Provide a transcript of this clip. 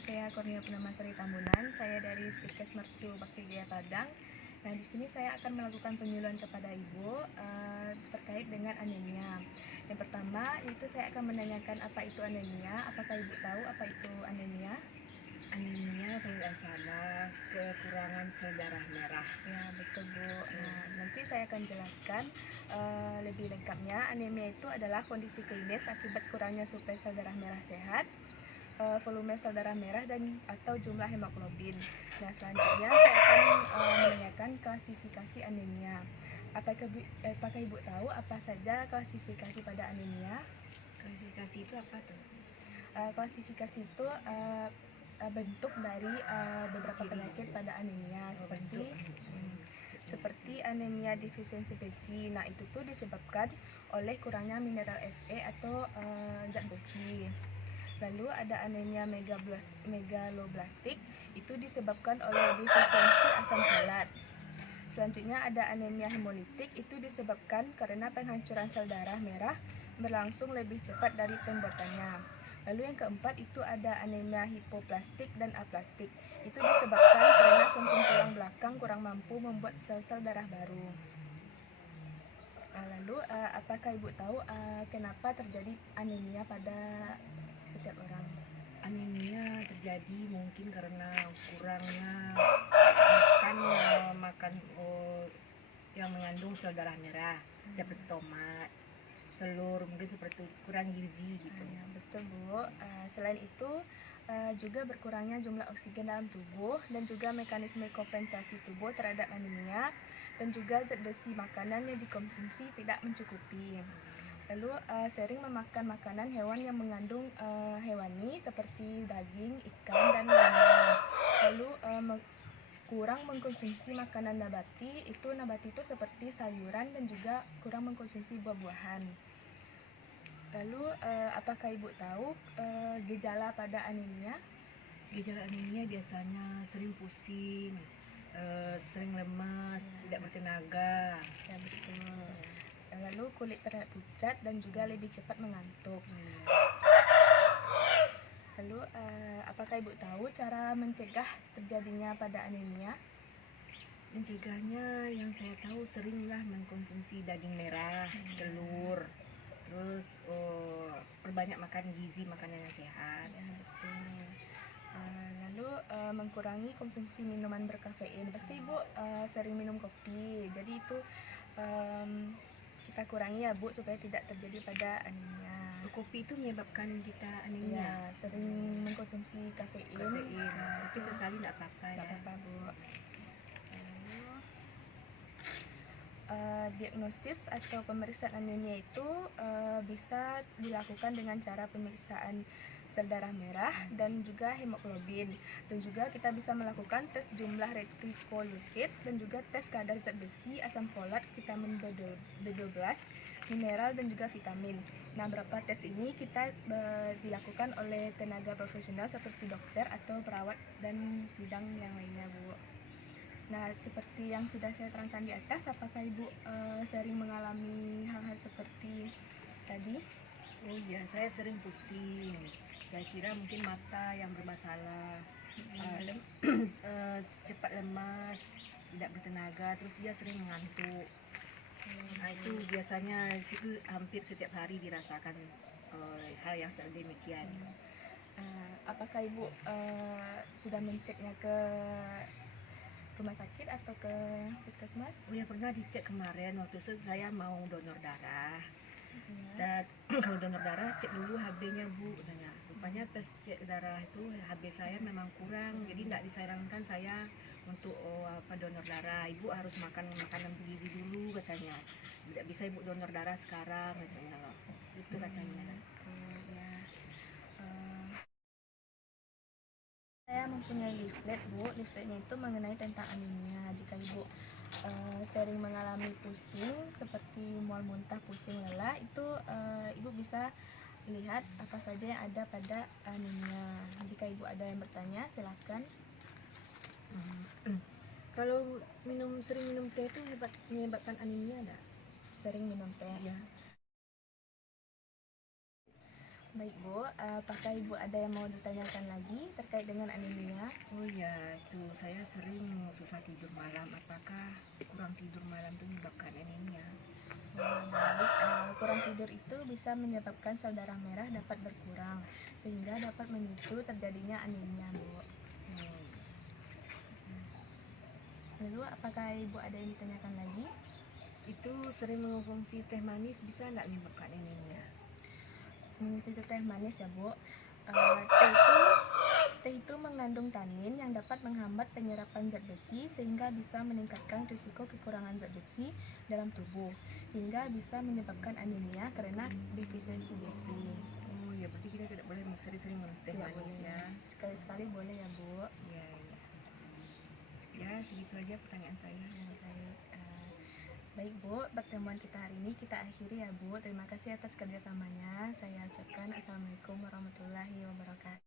saya Kurnia Purnamasari Tambunan. Saya dari Stikes Mercu Bakti Jaya Padang. Nah, di sini saya akan melakukan penyuluhan kepada Ibu terkait dengan anemia. Yang pertama, itu saya akan menanyakan apa itu anemia. Apakah Ibu tahu apa itu anemia? Anemia kalau tidak salah kekurangan sel darah merah. Ya, betul Bu. Nah, nanti saya akan jelaskan lebih lengkapnya. Anemia itu adalah kondisi klinis akibat kurangnya suplai sel darah merah sehat, volume sel darah merah dan atau jumlah hemoglobin. Nah, selanjutnya saya akan menanyakan klasifikasi anemia. Apakah Ibu tahu apa saja klasifikasi pada anemia? Klasifikasi itu apa tuh? Klasifikasi itu bentuk dari beberapa penyakit pada anemia seperti anemia defisiensi besi. Nah, itu tuh disebabkan oleh kurangnya mineral Fe atau zat besi. Lalu ada anemia megaloblastik, itu disebabkan oleh defisiensi asam folat. Selanjutnya ada anemia hemolitik, itu disebabkan karena penghancuran sel darah merah berlangsung lebih cepat dari pembuatannya. Lalu yang keempat itu ada anemia hipoplastik dan aplastik. Itu disebabkan karena sumsum tulang belakang kurang mampu membuat sel-sel darah baru. Lalu apakah Ibu tahu kenapa terjadi anemia pada setiap orang? Anemia terjadi mungkin karena kurangnya makan yang mengandung sel darah merah seperti tomat, telur, mungkin seperti kurang gizi gitu. Ya, betul Bu. Selain itu juga berkurangnya jumlah oksigen dalam tubuh dan juga mekanisme kompensasi tubuh terhadap anemia dan juga zat besi makanan yang dikonsumsi tidak mencukupi. Lalu sering memakan makanan hewan yang mengandung hewani seperti daging, ikan, dan lainnya. Lalu kurang mengkonsumsi makanan nabati itu seperti sayuran dan juga kurang mengkonsumsi buah-buahan. Lalu apakah Ibu tahu gejala pada anemia? Gejala anemia biasanya sering pusing, sering lemas, tidak bertenaga. Ya, betul. Lalu kulit terlihat pucat dan juga lebih cepat mengantuk. Lalu apakah Ibu tahu cara mencegah terjadinya pada anemia? Mencegahnya yang saya tahu seringlah mengkonsumsi daging merah, telur, terus perbanyak makan gizi, makanan yang sehat. Ya, betul. Lalu mengurangi konsumsi minuman berkafein. Pasti Ibu sering minum kopi. Jadi itu kita kurangi ya Bu supaya tidak terjadi pada anemia. Kopi itu menyebabkan kita anemia. Ya, sering mengkonsumsi kafein. Tapi sesekali tidak apa-apa ya. Tidak apa-apa Bu. Diagnosis atau pemeriksaan anemia itu bisa dilakukan dengan cara pemeriksaan sel darah merah dan juga hemoglobin, dan juga kita bisa melakukan tes jumlah retikulosit dan juga tes kadar zat besi, asam folat, vitamin B12, mineral dan juga vitamin. Nah, beberapa tes ini kita dilakukan oleh tenaga profesional seperti dokter atau perawat dan bidang yang lainnya Bu. Nah, seperti yang sudah saya terangkan di atas, apakah Ibu sering mengalami hal-hal seperti tadi? Oh iya, saya sering pusing. Saya kira mungkin mata yang bermasalah, cepat lemas, tidak bertenaga, terus dia sering mengantuk. Nah, itu biasanya itu hampir setiap hari dirasakan hal yang sedemikian. Apakah Ibu sudah menceknya ke rumah sakit atau ke puskesmas? Oh ya, pernah dicek kemarin waktu itu saya mau donor darah. Dan kalau donor darah cek dulu HB-nya Bu, katanya. Rupanya tes cek darah itu HB saya memang kurang, jadi tidak disarankan saya untuk donor darah. Ibu harus makan makanan bergizi dulu katanya. Tidak bisa Ibu donor darah sekarang katanya loh. Itu katanya. Saya mempunyai leaflet Bu. Leafletnya itu mengenai tentang anemia. Jika Ibu sering mengalami pusing seperti mual muntah, pusing, lelah, itu Ibu bisa lihat apa saja yang ada pada anemia. Jika Ibu ada yang bertanya, silakan. Kalau sering minum teh itu menyebabkan anemia enggak? Sering minum teh. Ya. Baik Bu, apakah Ibu ada yang mau ditanyakan lagi terkait dengan anemia? Oh ya, itu saya sering susah tidur malam. Apakah kurang tidur malam itu menyebabkan anemia? Baik, kurang tidur itu bisa menyebabkan sel darah merah dapat berkurang sehingga dapat memicu terjadinya anemia, Bu. Hmm. Lalu apakah Ibu ada yang ditanyakan lagi? Itu sering mengonsumsi teh manis bisa nggak menyebabkan anemia? Mengonsumsi teh manis ya Bu. Teh itu mengandung tanin yang dapat menghambat penyerapan zat besi sehingga bisa meningkatkan risiko kekurangan zat besi dalam tubuh hingga bisa menyebabkan anemia karena defisiensi besi. Oh ya, berarti kita tidak boleh sering-sering minum teh Tidak manis boleh. ya. Sekali-sekali boleh ya Bu. Ya, ya. Ya, segitu aja pertanyaan saya. Baik, baik Bu, pertemuan kita hari ini kita akhiri ya Bu. Terima kasih atas kerjasamanya. Saya ucapkan Assalamualaikum warahmatullahi wabarakatuh.